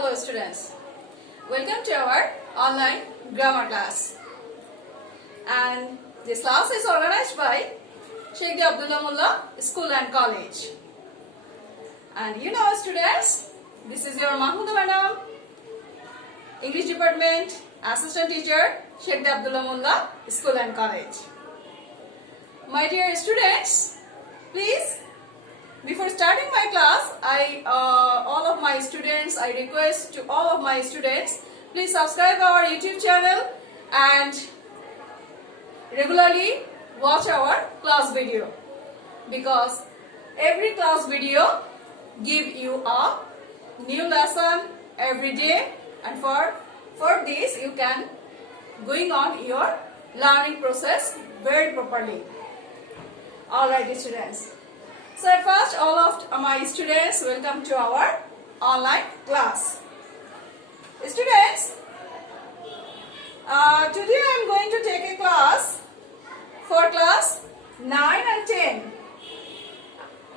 Hello students, welcome to our online grammar class, and this class is organized by Sheikh Abdullah Mullah School and College. And you know students, this is your Mahmouda Madam, English Department Assistant Teacher, Sheikh Abdullah Mullah School and College. My dear students, please, before starting my class, I request to all of my students, please subscribe our YouTube channel and regularly watch our class video, because every class video give you a new lesson every day, and for this you can going on your learning process very properly. Alright students. So at first, all of my students, welcome to our online class. Students, today I am going to take a class for class 9 and 10.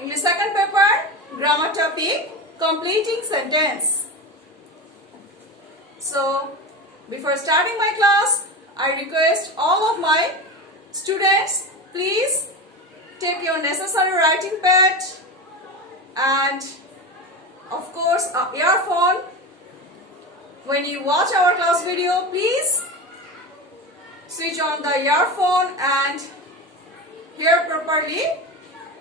English second paper, grammar topic, completing sentence. So, before starting my class, I request all of my students, please take your necessary writing pad and of course an earphone. When you watch our class video, please switch on the earphone and hear properly,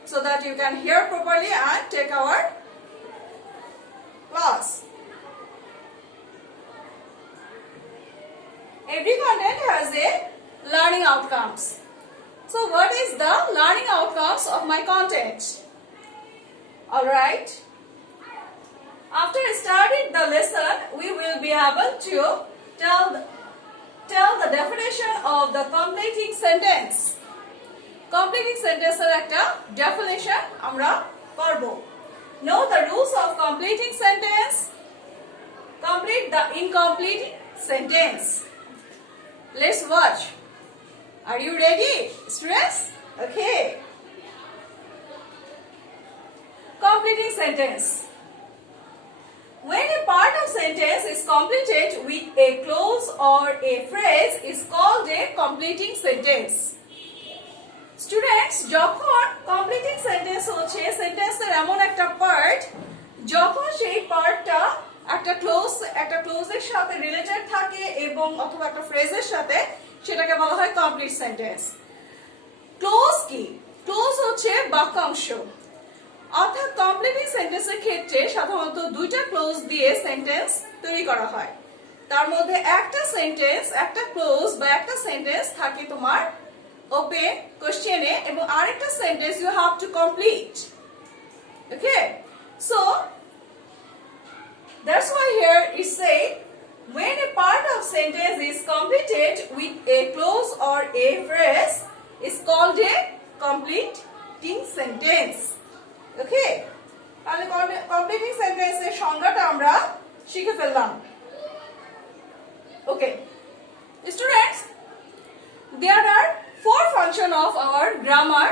so that you can hear properly and take our class. Every content has a learning outcomes. So what is the learning outcomes of my content? Alright. After starting the lesson, we will be able to tell the definition of the completing sentence. Completing sentence একটা definition আমরা করব. Know the rules of completing sentence. Complete the incomplete sentence. Let's watch. Are you ready, students? Okay. Completing sentence. When a part of sentence is completed with a clause or a phrase is called a completing sentence. Students, যখন completing sentence হচ্ছে সেন্টেন্সের এমন একটা part যখন সেই পার্টটা একটা ক্লোজের সাথে রিলেটেড থাকে এবং অথবা একটা ফ্রেজের সাথে, সেটাকে বলা হয় কমপ্লিট সেন্টেন্স। ক্লোজ কি? ক্লোজ হচ্ছে বাক্যাংশ। অর্থাৎ কমপ্লিটিং সেন্টেন্সের ক্ষেত্রে সাধারণত দুইটা ক্লোজ দিয়ে সেন্টেন্স তৈরি করা হয়। তার মধ্যে একটা সেন্টেন্স, একটা ক্লোজ বা একটা সেন্টেন্স থাকে তোমার ওপেন কোশ্চেনে, এবং আরেকটা sentence you have to complete. Okay, so that's why here it say when a part of sentence is completed with a clause or a phrase is called a completing sentence. Okay, তাহলে completing sentence এর সংজ্ঞাটা আমরা শিখে ফেললাম। Okay, students, there are 4 functions of our grammar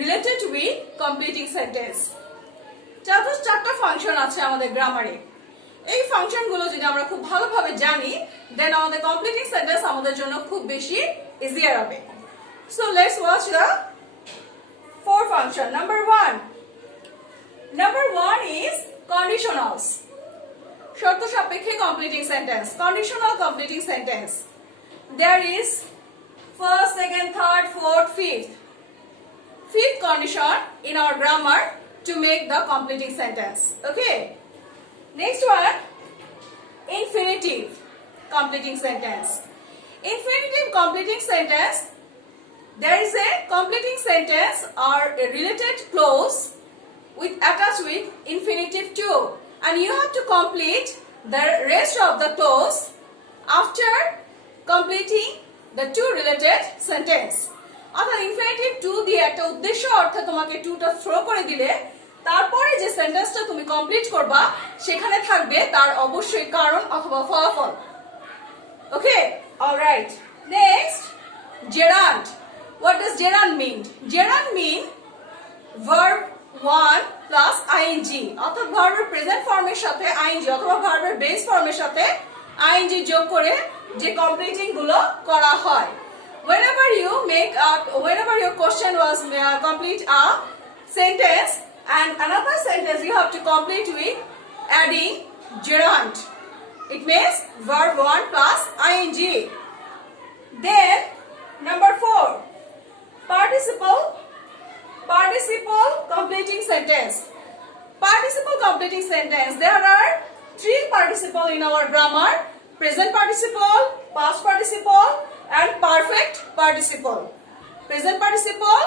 related with completing sentence. চারটা function আছে আমাদের গ্রামারে। এই ফাংশনগুলো যদি আমরা খুব ভালোভাবে জানি, দেন আমাদের কমপ্লিটিং সেন্টেন্স আমাদের জন্য খুব বেশি ইজিয়ার হবে। So let's watch the 4 function. Number 1 is conditionals. শর্ত সাপেক্ষে completing sentence, conditional completing sentence. There is first, second, third, fourth, fifth condition in our grammar to make the completing sentence. Okay. Next one, infinitive completing sentence. Infinitive completing sentence, there is a completing sentence or a related clause attached with infinitive too, and you have to complete the rest of the clause after completing the two related sentence. অর্থাৎ infinitive to দিয়ে একটা উদ্দেশ্য অর্থে তোমাকে টুটা throw করে দিলে, তারপরে যে সেন্টেন্সটা তুমি কমপ্লিট করবা সেখানে থাকবে তার অবশ্যই কারণ অথবা ফলাফল। Okay, alright. Next, gerund. What does gerund mean? Gerund mean verb one plus ING, অর্থাৎ ভার্বের প্রেজেন্ট ফর্মের সাথে আইএনজি অথবা ভার্বের বেস ফর্মের সাথে আইএনজি যোগ করে যে কমপ্লিটিং গুলো করা হয়। Whenever your question was complete a sentence and another sentence you have to complete with adding gerund. It means verb 1 plus ing. Then number 4, participle completing sentence. Participle completing sentence. There are 3 participle in our grammar: present participle, past participle and perfect participle. Present participle,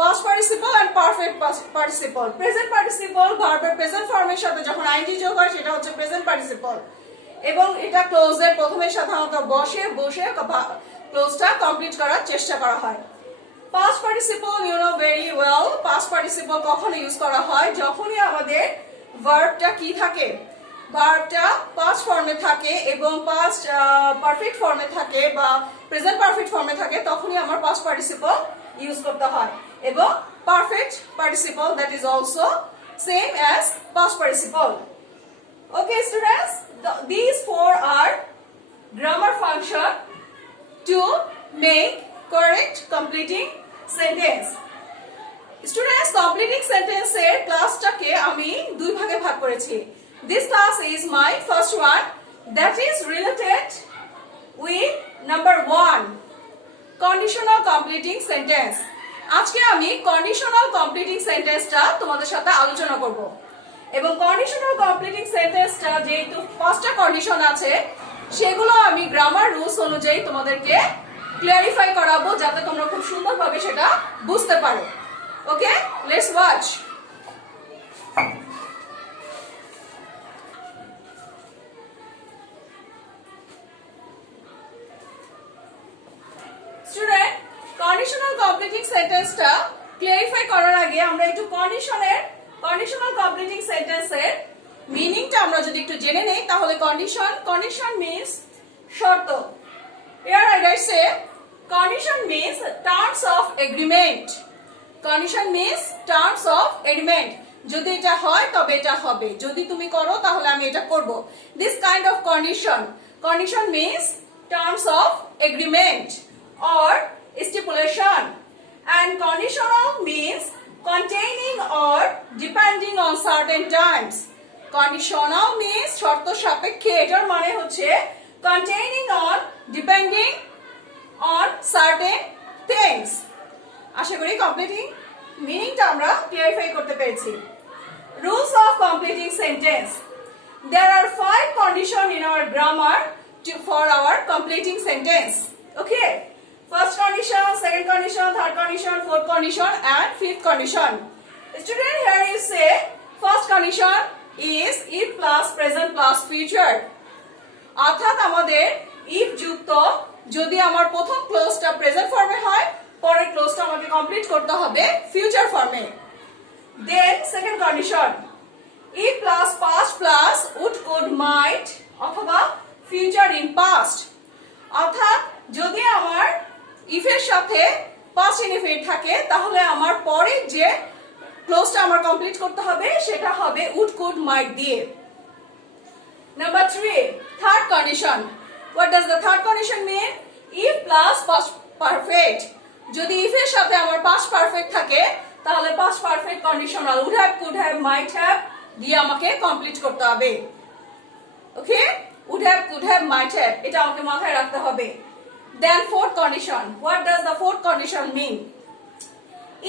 past participle and perfect participle. Present participle ভার্বের present ফর্মের সাথে যখন ING যোগ হয় সেটা হচ্ছে present participle, এবং এটা ক্লোজের প্রথমে সাধারণত বসে ক্লোজটা কমপ্লিট করার চেষ্টা করা হয়। Past participle you know very well. Past participle কখন ইউজ করা হয়? যখনই আমাদের ভার্বটা কি থাকে, ভার্বটা পাস্ট ফর্মে থাকে এবং পাস্ট পারফেক্ট ফর্মে থাকে বা প্রেজেন্ট পারফেক্ট ফর্মে থাকে, তখনই আমার পাস্ট পার্টিসিপল ইউজ করতে হয়। এবং perfect participle that is also same as past participle. Okay students, these 4 are grammar function to make correct completing sentence. Students, completing sentence এর ক্লাসটাকে আমি দুই ভাগে ভাগ করেছি। This class is my first one, that is related with number 1, conditional completing sentence. আজকে আমি conditional completing sentenceটা তোমাদের সাথে আলোচনা করব, এবং কন্ডিশনাল কমপ্লিটিং সেন্টেন্সটা যেহেতু 5টা কন্ডিশন আছে সেগুলো আমি গ্রামার রুলস অনুযায়ী তোমাদেরকে ক্লিয়ারিফাই করাবো যাতে তোমরা খুব সুন্দরভাবে সেটা বুঝতে পারো। Okay, let's watch. Student, conditional completing সেন্টেন্সটা ক্লিয়ারিফাই করার আগে আমরা একটু কন্ডিশনাল কমপ্লিটিং সেন্টেন্সের মিনিংটা আমরা যদি একটু জেনে নেই তাহলে কন্ডিশন মিন্স শর্ত। Here I say condition means terms of agreement. Condition means terms of agreement. যদি এটা হয় তবে এটা হবে, যদি তুমি করো তাহলে আমি এটা করব। This kind of condition means terms of agreement or stipulation, and conditional means containing or depending on certain terms. Conditional means শর্ত সাপেক্ষে, এটার মানে হচ্ছে containing or depending on certain things. আশা করি কমপ্লিটিং মিনিংটা আমরা ক্লিয়ারিফাই করতে পেরেছি। Rules of completing sentence. There are 5 conditions in our grammar for our completing sentence. Okay. First condition, second condition, third condition, fourth condition and fifth condition. Student, here you say first condition is if plus present plus future. অর্থাৎ আমাদের if যুক্ত যদি আমার প্রথম ক্লোজটা present ফর্মে হয়, পরের ক্লোজটা আমাকে কমপ্লিট করতে হবে ফিউচার ফর্মে। Then second condition, if plus past plus would could might অথবা future in past। অর্থাৎ যদি আমার if এর সাথে past indefinite থাকে তাহলে আমার পরের যে ক্লোজটা আমার কমপ্লিট করতে হবে সেটা হবে would could might দিয়ে। Number 3, third condition. What does the third condition mean? If plus past perfect. যদি if এর সাথে আমার past perfect থাকে তাহলে past perfect conditional would have, could have, might have দিয়ে আমাকে কমপ্লিট করতে হবে। ওকে, would have, could have, might have এটা আমাকে মাথায় রাখতে হবে। Then fourth condition. What does the fourth condition mean?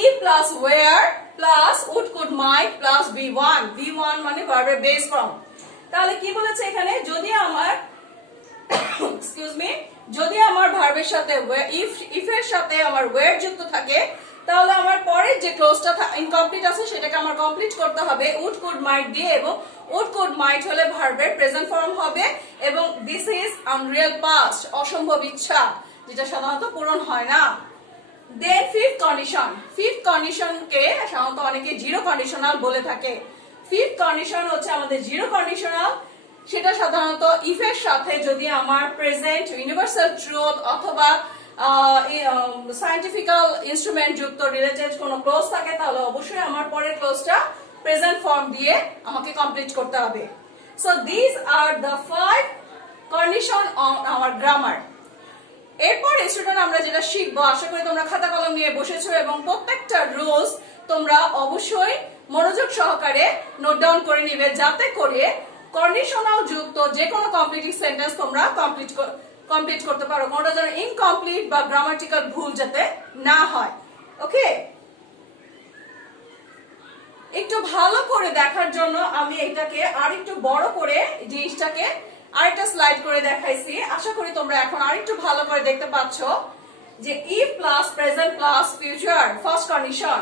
If plus where plus would, could, might plus V1. V1 মানে ভার্বের বেস ফর্ম। তাহলে কি বলেছে এখানে? যদি আমার এক্সকিউজ মি, যদি আমার ভার্বের সাথে if এর সাথে আমার where যুক্ত থাকে তাহলে আমার পরের যে ক্লোজটা ইনকমপ্লিট আছে সেটাকে আমার কমপ্লিট করতে হবে would, could, might দিয়ে, এবং would, could, might হলে ভার্বের প্রেজেন্ট ফর্ম হবে, এবং this is unreal past অসম্ভব ইচ্ছা যেটা সাধারণত পূরণ হয় না। Then fifth condition কে সাধারণত অনেকে জিরো কন্ডিশনাল বলে থাকে। ফিফথ কন্ডিশন হচ্ছে আমাদের জিরো কন্ডিশনাল, সেটা সাধারণত if এর সাথে যদি আমার প্রেজেন্ট ইউনিভার্সাল ট্রুথ অথবা সায়েন্টিফিক্যাল ইনস্ট্রুমেন্ট যুক্ত রিলেটেড কোনো ক্লোজ থাকে তাহলে অবশ্যই আমার পরের ক্লোজটা প্রেজেন্ট ফর্ম দিয়ে আমাকে কমপ্লিট করতে হবে। So this are the 5 condition on our grammar. এরপর স্টুডেন্ট আমরা যেটা শিখবো, আশা করি তোমরা খাতা কলম নিয়ে বসেছো এবং প্রত্যেকটা রুলস তোমরা অবশ্যই মনোযোগ সহকারে নোট ডাউন করে নিবে, যাতে করে কন্ডিশনাল যুক্ত যে কোনো কমপ্লিটিং সেন্টেন্স তোমরা কমপ্লিট করতে পারো, কোনটা যেন ইনকমপ্লিট বা গ্রামাটিক্যাল ভুল যাতে না হয়। ওকে, একটু ভালো করে দেখার জন্য আমি এটাকে আরেকটু বড় করে জিনিসটাকে আরেকটা স্লাইড করে দেখাইছি। আশা করি তোমরা এখন আরেকটু ভালো করে দেখতে পাচ্ছ যে if plus present plus future first condition,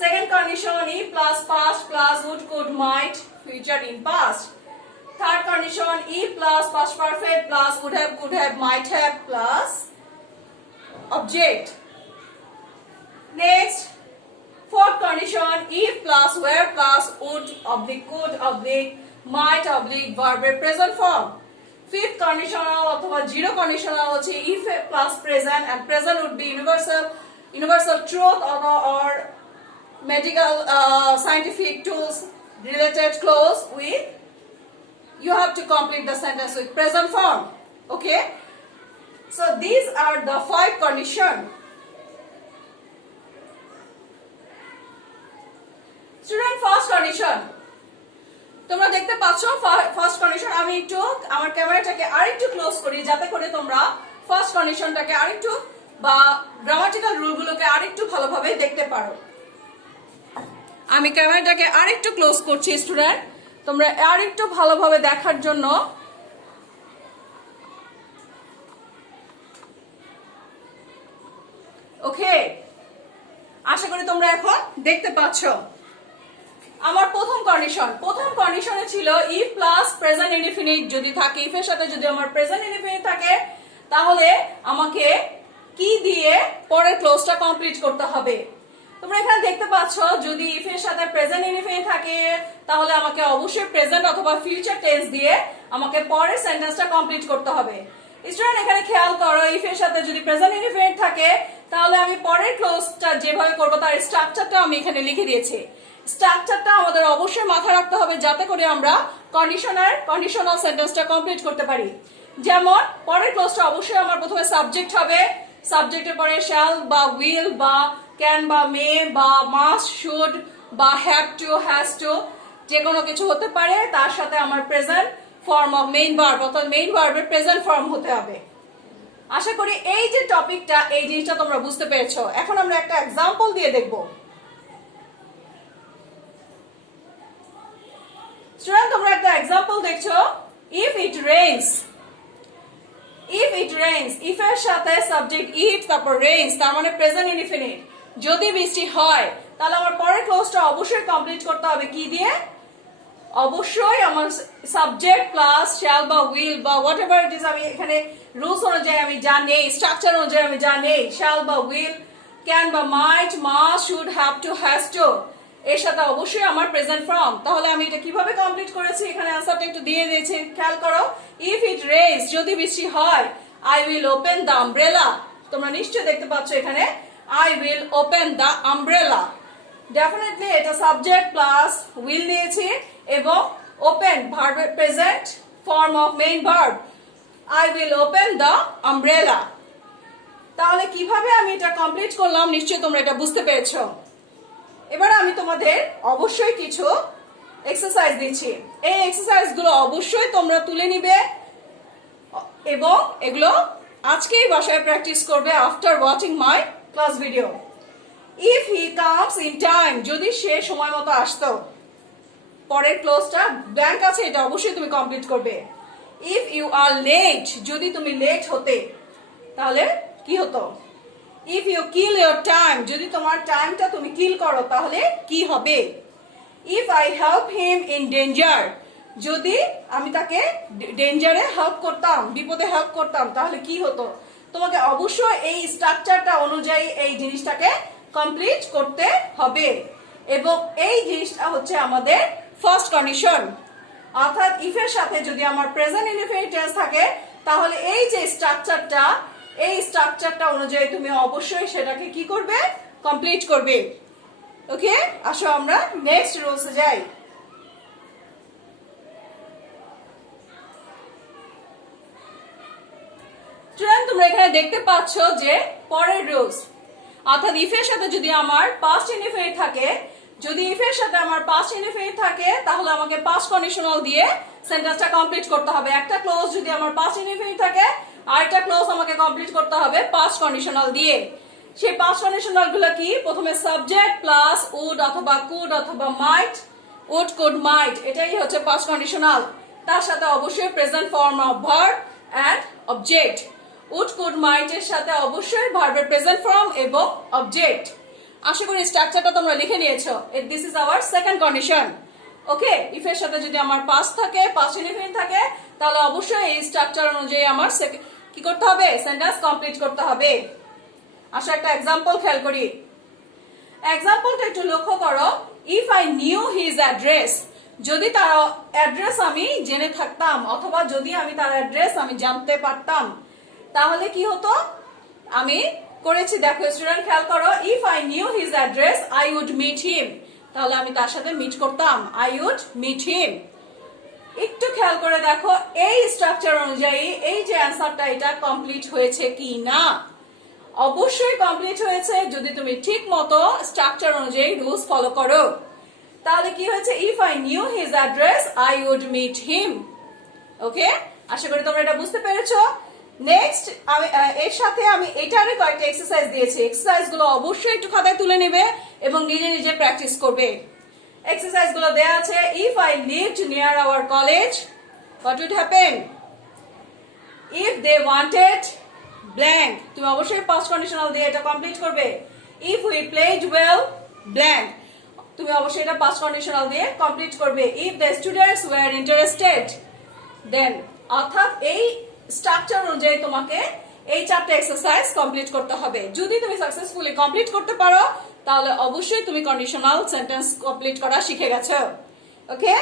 second condition if plus past plus would could might future in past, third condition if plus past perfect plus would have could have might have plus object. Next, fourth condition if plus where plus would oblique could oblique might oblique verb present form. Fifth conditional অথবা zero conditional হচ্ছে if plus present and present would be universal truth or medical scientific tools related clause with you have to complete the sentence with present form. Okay, so these are the 5 conditions. Student, first condition তোমরা দেখতে পাচ্ছ first condition. আমি একটু আমার ক্যামেরাটাকে আরেকটু close করি যাতে করে তোমরা ফার্স্ট কন্ডিশনটাকে আরেকটু বা গ্রামাটিক্যাল রুলগুলোকে আরেকটু ভালোভাবে দেখতে পারো। আমি ক্যামেরাটাকে আরেকটু ক্লোজ করছি স্টুডেন্ট, তোমরা আরেকটু ভালোভাবে দেখার জন্য। ওকে, আশা করি তোমরা এখন দেখতে পাচ্ছ। আমার প্রথম কন্ডিশনে ছিল if প্লাস প্রেজেন্ট ইনডিফিনিট যদি থাকে, if এর সাথে যদি আমার প্রেজেন্ট ইনডিফিনিট থাকে তাহলে আমাকে কি দিয়ে পরের ক্লোজটা কমপ্লিট করতে হবে। তোমরা এখানে দেখতে পাচ্ছ যদি if এর সাথে প্রেজেন্ট ইনডিফিনিট থাকে তাহলে আমাকে অবশ্যই প্রেজেন্ট অথবা ফিউচার টেন্স দিয়ে আমাকে পরের সেন্টেন্সটা কমপ্লিট করতে হবে। স্টুডেন্ট এখানে খেয়াল করো, if এর সাথে যদি প্রেজেন্ট ইনডিফিনিট থাকে তাহলে আমি পরের ক্লোজটা যেভাবে করব তার স্ট্রাকচারটা আমি এখানে লিখে দিয়েছি। স্ট্রাকচারটা আমাদের অবশ্যই মাথায় রাখতে হবে যাতে করে আমরা কন্ডিশনাল সেন্টেন্সটা কমপ্লিট করতে পারি। যেমন পরের ক্লোজটা অবশ্যই আমার প্রথমে সাবজেক্ট হবে, সাবজেক্টের পরে শ্যাল বা উইল বা ক্যান বা মে বা মাস্ট শুড বা হ্যাভ টু হ্যাজ টু যে কোনো কিছু হতে পারে, তার সাথে আমার present form of main verb অর্থাৎ মেইন ভার্বের প্রেজেন্ট ফর্ম হতে হবে। আশা করি এই যে টপিকটা এই জিনিসটা তোমরা বুঝতে পেরেছো। এখন আমরা একটা এক্সাম্পল দিয়ে দেখবো। স্টুডেন্ট তোমরা একটা এক্সাম্পল দেখছো, if it rains, if এর সাথে সাবজেক্ট it তারপর rains তার মানে প্রেজেন্ট ইনডিফিনিট। যদি বৃষ্টি হয় তাহলে আমার পরের ক্লোজটা অবশ্যই কমপ্লিট করতে হবে কি দিয়ে? অবশ্যই আমার সাবজেক্ট প্লাস শ্যাল বা উইল বা হোয়াট এভার ইট ইজ, আমি এখানে রুলস অনুযায়ী আমি জানি, স্ট্রাকচার অনুযায়ী আমি জানি শ্যাল বা উইল, ক্যান বা might, must, should, have to, has to, এর সাথে অবশ্যই আমার প্রেজেন্ট ফর্ম। তাহলে আমি এটা কিভাবে কমপ্লিট করেছি এখানে আনসারটা একটু দিয়ে দিয়েছি, খেয়াল করো। ইফ ইট রেইনস যদি বৃষ্টি হয়, I will open the umbrella. তোমরা নিশ্চয়ই দেখতে পাচ্ছ এখানে I will open the umbrella. Definitely এটা সাবজেক্ট প্লাস উইল নিয়েছি এবং ওপেন ভার্বের present form of main verb, I will open the umbrella. তাহলে কিভাবে আমি এটা কমপ্লিট করলাম নিশ্চয়ই তোমরা এটা বুঝতে পেরেছো। এবার আমি তোমাদের অবশ্যই কিছু এক্সারসাইজ দিচ্ছি, এই এক্সারসাইজ গুলো অবশ্যই তোমরা তুলে নিবে এবং এগুলো আজকেই বাসায় প্র্যাকটিস করবে after watching my class video. If he comes in time যদি সে সময় মতো আসতো, পরের ক্লোজটা ব্ল্যাঙ্ক আছে এটা অবশ্যই তুমি কমপ্লিট করবে। ইফ ইউ আর লেট যদি তুমি লেট হতে তাহলে কি হতো? If you kill your time যদি তোমার টাইমটা তুমি কিল করো তাহলে কি হবে? If I help him in danger যদি আমি তাকে ডেঞ্জারে হেল্প করতাম, বিপদে হেল্প করতাম তাহলে কি হতো? তোমাকে অবশ্যই এই স্ট্রাকচারটা অনুযায়ী এই জিনিসটাকে কমপ্লিট করতে হবে এবং এই জিনিসটা হচ্ছে আমাদের ফার্স্ট কন্ডিশন। অর্থাৎ ইফ এর সাথে যদি আমার প্রেজেন্ট ইনডিফিনিট টেন্স থাকে তাহলে এই যে স্ট্রাকচারটা এই স্ট্রাকচারটা অনুযায়ী তুমি অবশ্যই সেটাকে কি করবে, কমপ্লিট করবে। ওকে, আসো আমরা নেক্সট রুলসে যাই। তোমরা এখানে দেখতে পাচ্ছ যে পরের রুলস, অর্থাৎ ইফ এর সাথে যদি আমার পাস্ট ইনডিফিনিট থাকে, যদি ইফ এর সাথে আমার পাস্ট ইনডিফিনিট থাকে তাহলে আমাকে পাস্ট কন্ডিশনাল দিয়ে সেন্টেন্সটা কমপ্লিট করতে হবে। একটা ক্লোজ যদি আমার পাস্ট ইনডিফিনিট থাকে, আরেকটা ক্লোজ আমাকে কমপ্লিট করতে হবে পাস্ট কন্ডিশনাল দিয়ে। সেই পাস্ট কন্ডিশনাল গুলো কি, প্রথমে সাবজেক্ট প্লাস উড অথবা কুড অথবা মাইট, উড কুড মাইট, এটাই হচ্ছে পাস্ট কন্ডিশনাল। তার সাথে অবশ্যই present form of verb and object. Would could might এর সাথে অবশ্যই ভার্বের প্রেজেন্ট ফর্ম এবং অবজেক্ট। আশা করি স্ট্রাকচারটা তোমরা লিখে নিয়েছো। This is our second condition. Okay, if এর সাথে যদি আমার পাস্ট থাকে, পাস্ট ইনডিফিনিট থাকে, তাহলে অবশ্যই এই স্ট্রাকচার অনুযায়ী আমার কি করতে হবে, সেন্টেন্স কমপ্লিট করতে হবে। আসো একটা এক্সাম্পল খেয়াল করি। এক্সাম্পলটা একটু লক্ষ্য করো। If I knew his address, যদি তার অ্যাড্রেস আমি জেনে থাকতাম অথবা যদি আমি তার অ্যাড্রেস আমি জানতে পারতাম, তাহলে কি হতো, আমি করেছি, দেখো স্টুডেন্ট খেয়াল করো। If I knew his address I would meet him, তাহলে আমি তার সাথে মিট করতাম, আই উড মিট হিম। একটু খেয়াল করে দেখো এই স্ট্রাকচার অনুযায়ী এই যে অ্যান্সারটা, এটা কমপ্লিট হয়েছে কি না। অবশ্যই কমপ্লিট হয়েছে যদি তুমি ঠিক মতো স্ট্রাকচার অনুযায়ী রুলস ফলো করো। তাহলে কি হয়েছে, if I knew his address I would meet him. Okay, আশা করি তোমরা এটা বুঝতে পেরেছো। নেক্সট আমি এর সাথে আমি এটারই কয়েকটা এক্সারসাইজ দিয়েছি। এক্সারসাইজ গুলো অবশ্যই একটু খাতায় তুলে নেবে এবং নিজে নিজে প্র্যাকটিস করবে। এক্সারসাইজ গুলো দেয়া আছে। If I lived near our college, what would happen? If they wanted blank, তুমি অবশ্যই পাস্ট কন্ডিশনাল দিয়ে এটা কমপ্লিট করবে। If we played well blank, তুমি অবশ্যই এটা পাস্ট কন্ডিশনাল দিয়ে কমপ্লিট করবে। If the students were interested then, অর্থাৎ এই স্ট্রাকচার অনুযায়ী তোমাকে এই চারটি এক্সারসাইজ কমপ্লিট করতে হবে। যদি তুমি সাকসেসফুলি কমপ্লিট করতে পারো তাহলে অবশ্যই তুমি কন্ডিশনাল সেন্টেন্স কমপ্লিট করা শিখে গেছো। ওকে,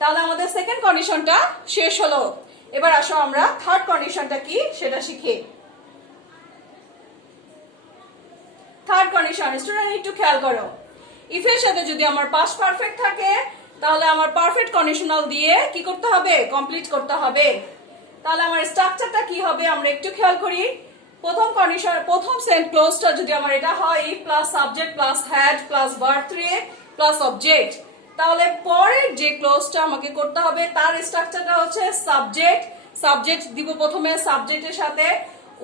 তাহলে আমাদের সেকেন্ড কন্ডিশনটা শেষ হলো। এবার আসো আমরা থার্ড কন্ডিশনটা কি সেটা শিখি। থার্ড কন্ডিশন, স্টুডেন্ট একটু খেয়াল করো। ইফ এর সাথে যদি আমার পাস্ট পারফেক্ট থাকে তাহলে আমার পারফেক্ট কন্ডিশনাল দিয়ে কি করতে হবে, কমপ্লিট করতে হবে। তাহলে আমার স্ট্রাকচারটা কি হবে আমরা একটু খেয়াল করি। প্রথম কন্ডিশন, প্রথম সেন্ট ক্লোজটা যদি আমার এটা হয় if plus subject plus had plus verb 3 plus object, তাহলে পরের যে ক্লোজটা আমাকে করতে হবে তার স্ট্রাকচারটা হচ্ছে সাবজেক্ট। সাবজেক্ট দিব প্রথমে, সাবজেক্টের সাথে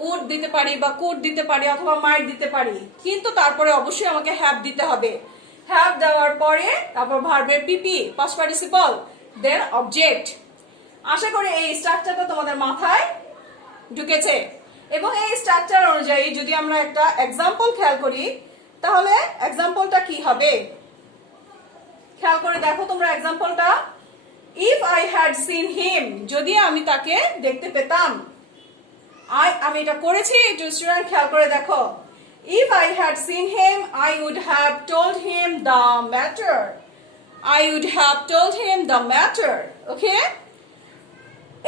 উড দিতে পারি বা কুড দিতে পারি অথবা মাইট দিতে পারি, কিন্তু তারপরে অবশ্যই আমাকে হ্যাভ দিতে হবে। হ্যাভ দেওয়ার পরে তারপর ভার্বের পিপি পাস্ট পার্টিসিপল দেন অবজেক্ট। আশা করি এই স্ট্রাকচারটা তোমাদের মাথায় ঢুকেছে। এবং এই স্ট্রাকচার অনুযায়ী যদি আমরা একটা এক্সাম্পল খেয়াল করি তাহলে এক্সাম্পলটা কি হবে খেয়াল করে দেখো তোমরা এক্সাম্পলটা। If I had seen him, যদি আমি তাকে দেখতে পেতাম। আমি এটা করেছি, একটু স্টুডেন্ট খেয়াল করে দেখো। If I had seen him I would have told him the matter, I would have told him the matter. Okay,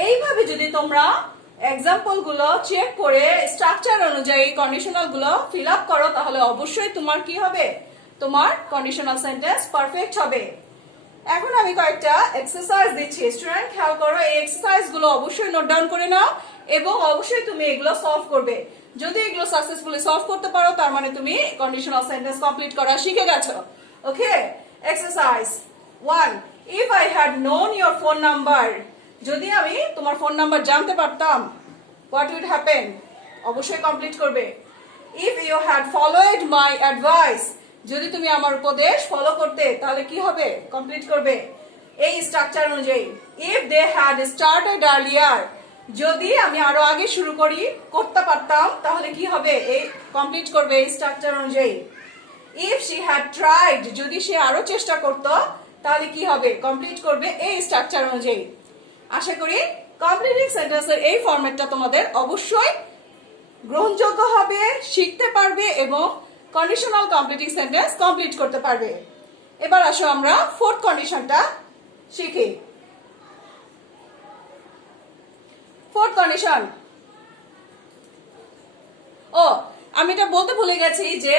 এইভাবে যদি তোমরা এক্সাম্পল গুলো চেক করে স্ট্রাকচার অনুযায়ী কন্ডিশনাল গুলো ফিল আপ করো তাহলে অবশ্যই তোমার কি হবে, তোমার কন্ডিশনাল সেন্টেন্স পারফেক্ট হবে। এখন আমি কয়েকটা এক্সারসাইজ দিচ্ছি, স্টুডেন্ট খেয়াল করো। এই এক্সারসাইজ গুলো অবশ্যই নোট ডাউন করে নাও এবং অবশ্যই তুমি এগুলো সলভ করবে। যদি এগুলো সাকসেসফুলি সলভ করতে পারো তার মানে তুমি কন্ডিশনাল সেন্টেন্স কমপ্লিট করা শিখে গেছো। Okay, exercise 1, if I had known your phone number, যদি আমি তোমার ফোন নাম্বার জানতে পারতাম হোয়াট উড হ্যাপেন, অবশ্যই কমপ্লিট করবে। If you had followed my advice, যদি তুমি আমার উপদেশ ফলো করতে তাহলে কি হবে, কমপ্লিট করবে এই স্ট্রাকচার অনুযায়ী। If they had started earlier, যদি আমি আরো আগে শুরু করতে পারতাম তাহলে কি হবে, এই কমপ্লিট করবে এই স্ট্রাকচার অনুযায়ী। ইফ শি হ্যাড ট্রাইড, যদি সে আরো চেষ্টা করতো তাহলে কি হবে, কমপ্লিট করবে এই স্ট্রাকচার অনুযায়ী। আশা করি কমপ্লিটিং সেন্টেন্সের এই ফরম্যাটটা তোমাদের অবশ্যই গ্রহণযোগ্য হবে, শিখতে পারবে এবং কন্ডিশনাল কমপ্লিটিং সেন্টেন্স কমপ্লিট করতে পারবে। এবার আসো আমরা ফোর্থ কন্ডিশনটা শিখি। ফোর্থ কন্ডিশন, ও আমি এটা বলতে ভুলে গেছি যে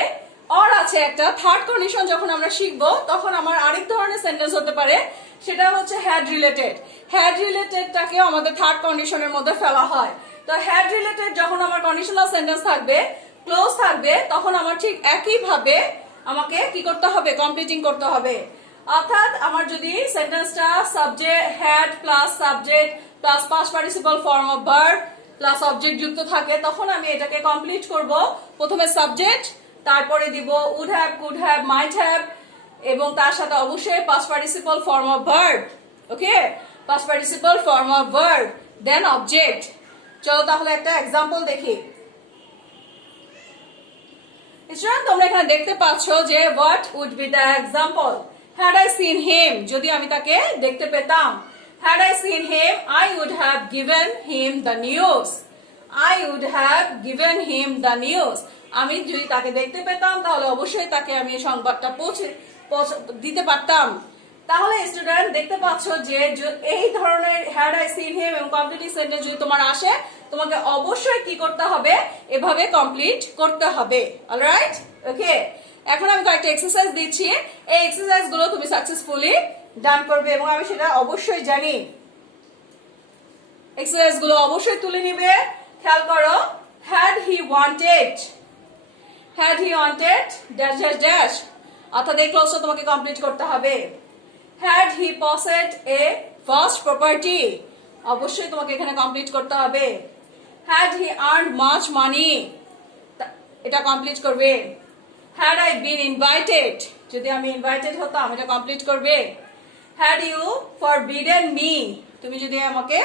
অর আছে একটা থার্ড কন্ডিশন যখন আমরা শিখবো তখন আমার আরেক ধরনের সেন্টেন্স হতে পারে, সেটা হচ্ছে হ্যাড রিলেটেড। হ্যাড রিলেটেডটাকেও আমাদের থার্ড কন্ডিশনের মধ্যে ফেলা হয়। তো হ্যাড রিলেটেড যখন আমার কন্ডিশনাল সেন্টেন্স থাকবে, ক্লোজ থাকবে, তখন আমার ঠিক একই ভাবে আমাকে কি করতে হবে, কমপ্লিটিং করতে হবে। অর্থাৎ আমার যদি সেন্টেন্সটা subject had plus subject plus past participle form of verb plus object যুক্ত থাকে, তখন আমি এটাকে কমপ্লিট করব। প্রথমে সাবজেক্ট, তারপরে দিব would have, could have, might have, এবং তার সাথে অবশ্যই past participle form of verb. Okay, past participle form of verb, then object. চলো তাহলে একটা এক্সাম্পল দেখি। স্টুডেন্ট, তোমরা এখানে দেখতে পাচ্ছ যে what would be the example. Had I seen him, যদি আমি তাকে দেখতে পেতাম। Had I seen him, I would have given him the news. I would have given him the news. আমি যদি তাকে দেখতে পেতাম তাহলে অবশ্যই তাকে আমি এই সংবাদটা দিতে পারতাম। তাহলে স্টুডেন্ট দেখতে পাচ্ছ যে এই ধরনের হ্যাড আই সিন হিম এবং কমপ্লিটিং সেন্টেন্স যদি তোমার আসে, তোমাকে অবশ্যই কি করতে হবে, এভাবে কমপ্লিট করতে হবে। অলরাইট, ওকে। এখন আমি কয়েকটা এক্সারসাইজ দিচ্ছি, এই এক্সারসাইজ গুলো তুমি সাকসেসফুলি ডান করবে এবং আমি সেটা অবশ্যই জানি। এক্সারসাইজ গুলো অবশ্যই তুলে নিবে। খেয়াল করো, had he wanted, had he wanted dash dash dash, অর্থাৎ এই ক্লোজটা তোমাকে কমপ্লিট করতে হবে। Had he possessed a first property, অবশ্যই তোমাকে এখানে কমপ্লিট করতে হবে। Had he earned much money, এটা কমপ্লিট করবে। হ্যাড আই বিন ইনভাইটেড, যদি আমি ইনভাইটেড হতাম, এটা কমপ্লিট করবে। হ্যাড ইউ ফরবিডেন মি, তুমি যদি আমাকে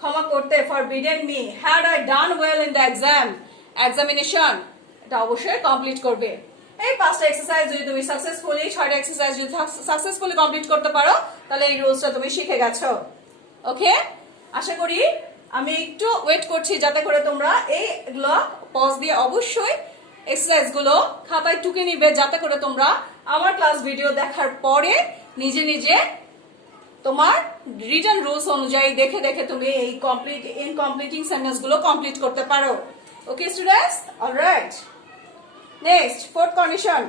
ক্ষমা করতে, forbidden me. Had I done well in the exam, examination, এটা অবশ্যই কমপ্লিট করবে। এই পাঁচটা এক্সারসাইজ যদি তুমি সাকসেসফুলি, 6টা এক্সারসাইজ যদি সাকসেসফুলি কমপ্লিট করতে পারো, তাহলে এই রুলসটা তুমি শিখে গেছো। ওকে, আশা করি। আমি একটু ওয়েট করছি যাতে করে তোমরা এইগুলো পজ দিয়ে অবশ্যই এক্সারসাইজ গুলো খাতায় টুকে নিবে, যাতে করে তোমরা আমার ক্লাস ভিডিও দেখার পরে নিজে নিজে তোমার রিটেন রুলস অনুযায়ী দেখে দেখে তুমি এই ইনকমপ্লিটিং সেন্টেন্স গুলো কমপ্লিট করতে পারো। Okay students, alright. Next, fourth condition.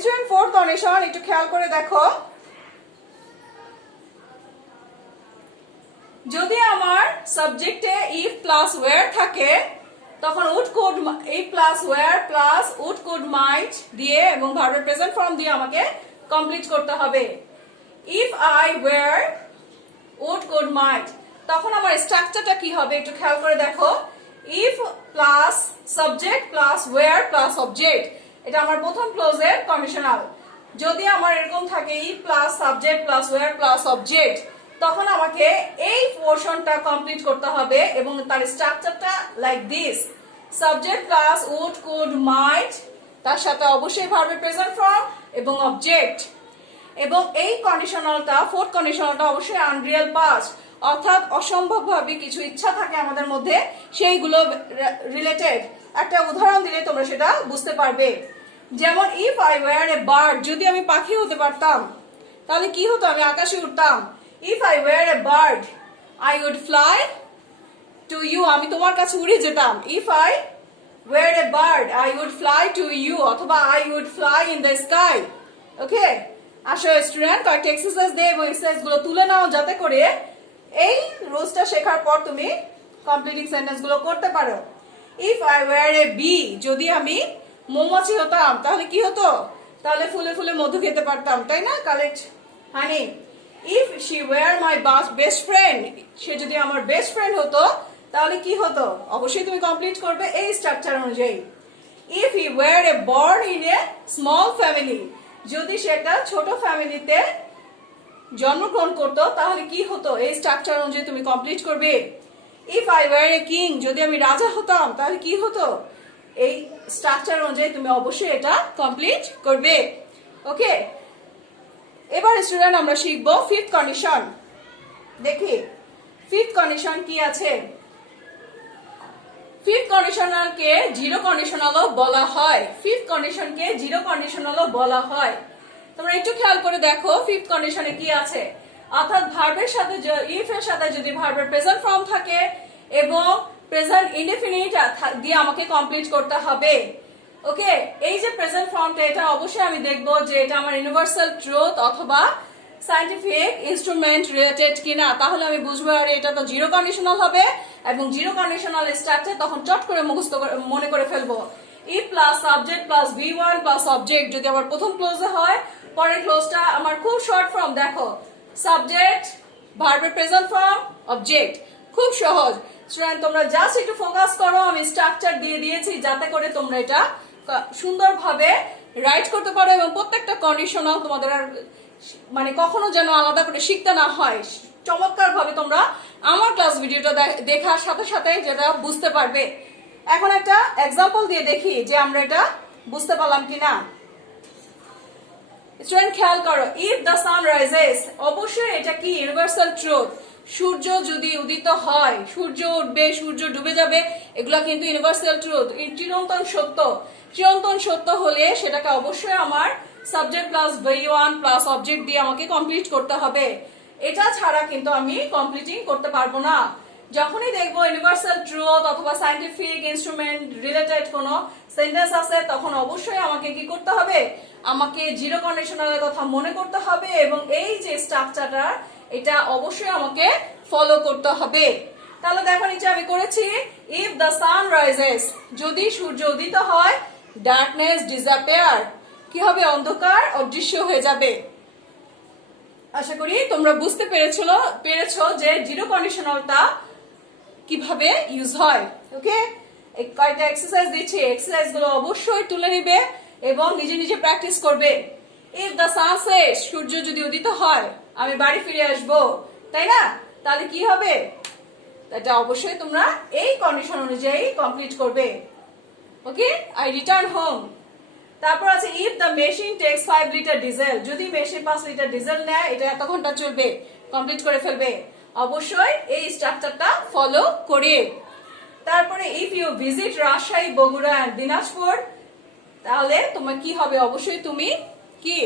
Student, fourth condition একটু খেয়াল করে দেখো। যদি আমার সাবজেক্টে ইফ প্লাস ওয়্যার থাকে, তখন would could, if plus were plus would could might দিয়ে এবং ভার্বের প্রেজেন্ট ফর্ম দিয়ে আমাকে কমপ্লিট করতে হবে। If I were would could might, তখন আমার স্ট্রাকচারটা কি হবে একটু খেয়াল করে দেখো। If plus subject plus were plus object, এটা আমার প্রথম ক্লোজের কন্ডিশনাল। যদি আমার এরকম থাকে if plus subject plus were plus object, তখন আমাকে এই পোর্শনটা কমপ্লিট করতে হবে এবং তার স্ট্রাকচারটা like this. Subject plus would could might, তার সাথে অবশ্যই ভার্বের প্রেজেন্ট ফর্ম এবং অবজেক্ট। এবং এই কন্ডিশনালটা, ফোর্থ কন্ডিশনালটা অবশ্যই আনরিয়াল পাস্ট, অর্থাৎ অসম্ভবভাবে কিছু ইচ্ছা থাকে আমাদের মধ্যে, সেইগুলো রিলেটেড। একটা উদাহরণ দিলে তোমরা সেটা বুঝতে পারবে। যেমন if I were a bird, যদি আমি পাখি হতে পারতাম তাহলে কি হতো, আমি আকাশে উঠতাম। If I were a bird, I would fly to you, আমি তোমার কাছে উড়ে যেতাম। If I were a bird, I would fly to you, অথবা I would fly in the sky. ওকে, আসো স্টুডেন্ট, কয়েকটা এক্সারসাইজ দেই এবং এক্সারসাইজ গুলো তুলে নাও, যাতে করে এই রুলসটা শেখার পর তুমি কমপ্লিটিং সেন্টেন্স গুলো করতে পারো। If I were a bee, যদি আমি মৌমাছি হতাম তাহলে কি হতো, তাহলে ফুলে ফুলে মধু খেতে পারতাম, তাই না, collect honey. If she were my best friend, সে যদি আমার বেস্ট ফ্রেন্ড হতো তাহলে কি হতো, অবশ্যই তুমি কমপ্লিট করবে এই স্ট্রাকচার অনুযায়ী। If he were a born in a small family, যদি সে একটা ছোট ফ্যামিলিতে জন্মগ্রহণ করতো তাহলে কি হতো, এই স্ট্রাকচার অনুযায়ী তুমি কমপ্লিট করবে। If I were a king, যদি আমি রাজা হতাম তাহলে কি হতো, এই স্ট্রাকচার অনুযায়ী তুমি অবশ্যই এটা কমপ্লিট করবে। ওকে, এবার স্টুডেন্ট আমরা শিখবো ফিফথ কন্ডিশন। দেখি ফিফথ কন্ডিশন কি আছে। ফিফথ কন্ডিশনালকে জিরো কন্ডিশনালও বলা হয়। ফিফথ কন্ডিশনকে জিরো কন্ডিশনালও বলা হয়। তোমরা একটু খেয়াল করে দেখো ফিফথ কন্ডিশনে কি আছে। অর্থাৎ ভার্বের সাথে, ইফ এর সাথে যদি ভার্বের প্রেজেন্ট ফর্ম থাকে এবং প্রেজেন্ট ইনডেফিনিট দিয়ে আমাকে কমপ্লিট করতে হবে। ওকে, এই যে প্রেজেন্ট ফর্মটা, এটা অবশ্যই আমি দেখবো যে এটা আমার ইউনিভার্সাল ট্রুথ অথবা সায়েন্টিফিক ইনস্ট্রুমেন্ট রিলেটেড কিনা, তাহলে আমি বুঝবো আরে এটা তো জিরো কন্ডিশনাল হবে, এবং জিরো কন্ডিশনাল স্ট্রাকচার তখন চট করে মুখস্থ মনে করে ফেলবো। If plus subject plus V1 plus object যদি আমার প্রথম ক্লোজে হয়, পরের ক্লোজটা আমার খুব শর্ট ফর্ম, দেখো সাবজেক্ট, ভার্বের প্রেজেন্ট ফর্ম, অবজেক্ট, খুব সহজ। স্টুডেন্ট তোমরা জাস্ট একটু ফোকাস করো, আমি স্ট্রাকচার দিয়ে দিয়েছি যাতে করে তোমরা এটা সুন্দরভাবে রাইট করতে পারো, এবং প্রত্যেকটা কন্ডিশনাল তোমাদের আর মানে কখনো যেন আলাদা করে শিখতে না হয়। চমৎকার ভাবে তোমরা আমার ক্লাস ভিডিওটা দেখার সাথে সাথে যেটা বুঝতে পারবে। এখন একটা এক্সাম্পল দিয়ে দেখি যে আমরা এটা বুঝতে পারলাম কিনা। স্টুডেন্ট খেয়াল করো, ইফ দ্য সান রাইজেস, অবশ্যই এটা কি ইউনিভার্সাল ট্রুথ। সূর্য যদি উদিত হয়, সূর্য উঠবে, সূর্য ডুবে যাবে, এগুলা কিন্তু ইউনিভার্সাল ট্রুথ, চিরন্তন সত্য। চিরন্তন সত্য হলে সেটাকে অবশ্যই আমার subject plus V1 plus object দিয়ে আমাকে কমপ্লিট করতে হবে। এটা ছাড়া কিন্তু আমি কমপ্লিটিং করতে পারবো না। যখনই দেখবো ইউনিভার্সাল ট্রুথ অথবা সায়েন্টিফিক ইনস্ট্রুমেন্ট রিলেটেড কোনো সেন্টেন্স আছে, তখন অবশ্যই আমাকে কি করতে হবে, আমাকে জিরো কন্ডিশনালের কথা মনে করতে হবে, এবং এই যে স্ট্রাকচারটা এটা অবশ্যই আমাকে ফলো করতে হবে। তাহলে দেখো নিচে আমি করেছি, ইফ দ্য সান রাইজেস, যদি সূর্য উদিত হয়, ডার্কনেস ডিসঅ্যাপিয়ার, কি হবে, অন্ধকার অদৃশ্য হয়ে যাবে। আশা করি তোমরা বুঝতে পেরেছো যে জিরো কন্ডিশনালটা কিভাবে ইউজ হয়। ওকে, কয়েকটা এক্সারসাইজ দিচ্ছি, এক্সারসাইজ গুলো অবশ্যই তুলে নিবে এবং নিজে নিজে প্র্যাকটিস করবে। ইফ দ্য সান সেট, সূর্য যদি উদিত হয়, আমি বাড়ি ফিরে আসবো, তাই না? তাহলে কি হবে, এটা অবশ্যই তোমরা এই কন্ডিশন অনুযায়ী কমপ্লিট করবে। Okay, I return home. তারপর আছে if the machine takes 5 litre diesel, যদি মেশিন 5 লিটার ডিজেল নেয়, এটা এত ঘন্টা চলবে, কমপ্লিট করে ফেলবে। অবশ্যই এই স্ট্রাকচারটা ফলো করে। তারপরে if you visit Rajshahi, Bogura and Dinajpur, তাহলে তোমার কি হবে, অবশ্যই তুমি কি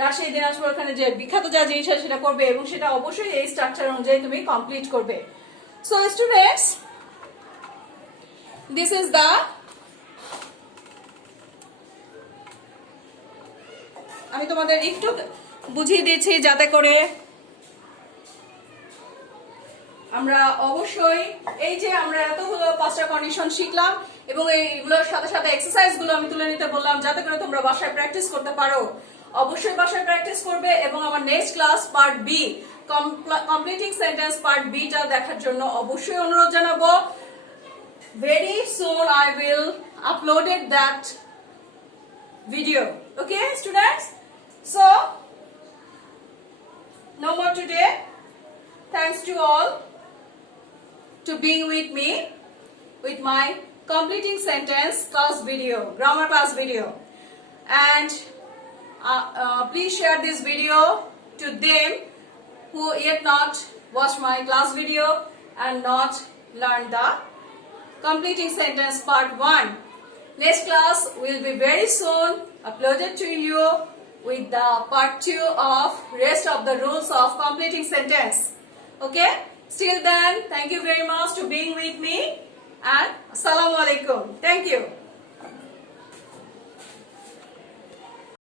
রাজশাহী, দিনাজপুর, ওখানে যে বিখ্যাত যা জিনিস আছে সেটা করবে, এবং সেটা অবশ্যই এই স্ট্রাকচার অনুযায়ী তুমি কমপ্লিট করবে। So students, this is the আমি তোমাদের একটু বুঝিয়ে দিয়েছি যাতে করে আমরা অবশ্যই এই যে আমরা এতগুলো 5টা কন্ডিশন শিখলাম, এবং এইগুলোর সাথে সাথে এক্সারসাইজ গুলো আমি তুলে নিতে বললাম যাতে করে তোমরা বাসায় প্র্যাকটিস করতে পারো। অবশ্যই বাসায় প্র্যাকটিস করবে, এবং আমার next class part B, completing sentence part বিটা দেখার জন্য অবশ্যই অনুরোধ জানাবো। Very soon I will uploaded that video. Okay, students? So, no more today. Thanks to all to being with me with my completing sentence class video, grammar class video. And please share this video to them who yet not watched my class video and not learned the completing sentence part 1. Next class will be very soon uploaded to you with the part 2 of rest of the rules of completing sentence. Okay? Still then, thank you very much to being with me, and Assalamu alaikum. Thank you.